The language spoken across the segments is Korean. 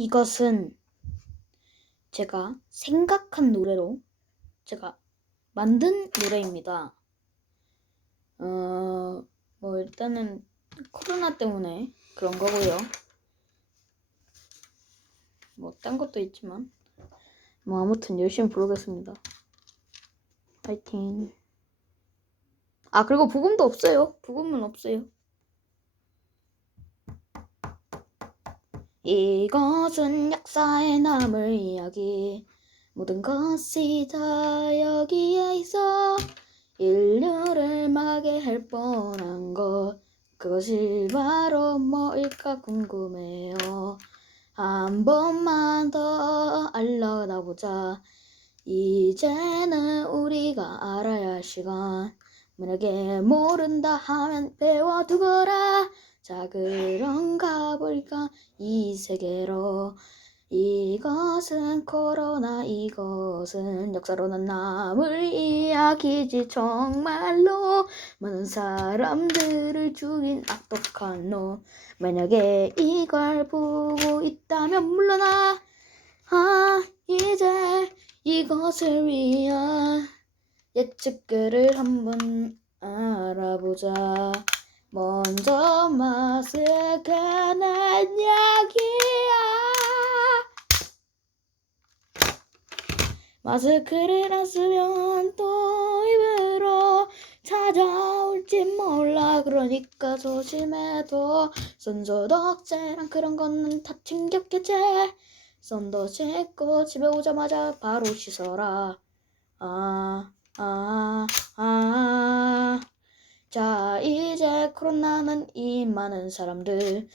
이것은 제가 생각한 노래로 제가 만든 노래입니다. 어, 뭐 일단은 코로나 때문에 그런 거고요. 뭐 딴 것도 있지만 뭐 아무튼 열심히 부르겠습니다. 파이팅. 아 그리고 부금도 없어요. 부금은 없어요. 이것은 역사에 남을 이야기. 모든 것이 다 여기에 있어. 인류를 막게 할 뻔한 것. 그것이 바로 뭐일까 궁금해요. 한 번만 더 알려다 보자. 이제는 우리가 알아야 할 시간. 만약에 모른다 하면 배워두거라 자 그럼 가볼까? 이 세계로. 이것은 코로나 이것은 역사로는 남을 이야기지 정말로 많은 사람들을 죽인 악독한 놈. 만약에 이걸 보고 있다면 물러나. 아 이제 이것을 위한 예측글을 한번 알아보자 먼저 마스크는 약이야. 마스크를 안 쓰면 또 입으로 찾아올지 몰라. 그러니까 조심해도 손소독제랑 그런 거는 다 챙겼겠지. 손도 씻고 집에 오자마자 바로 씻어라. 아 아, 아. 코로나는 이 많은 사람들을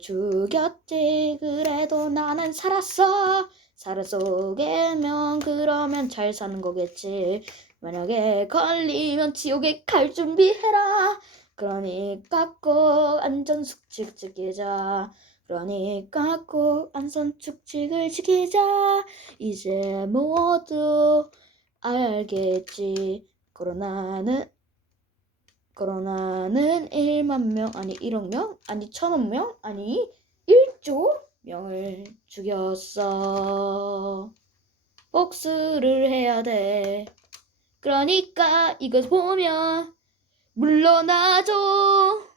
죽였지. 그래도 나는 살았어. 살았어게면 그러면 잘 사는 거겠지. 만약에 걸리면 지옥에 갈 준비해라. 그러니까 꼭 안전 수칙 지키자. 그러니까 꼭 안전 수칙을 지키자. 이제 모두 알겠지. 코로나는 코로나는 1만 명 아니 1억 명 아니 1천억 명 아니 1조 명을 죽였어. 복수를 해야 돼. 그러니까 이것 보면 물러나죠.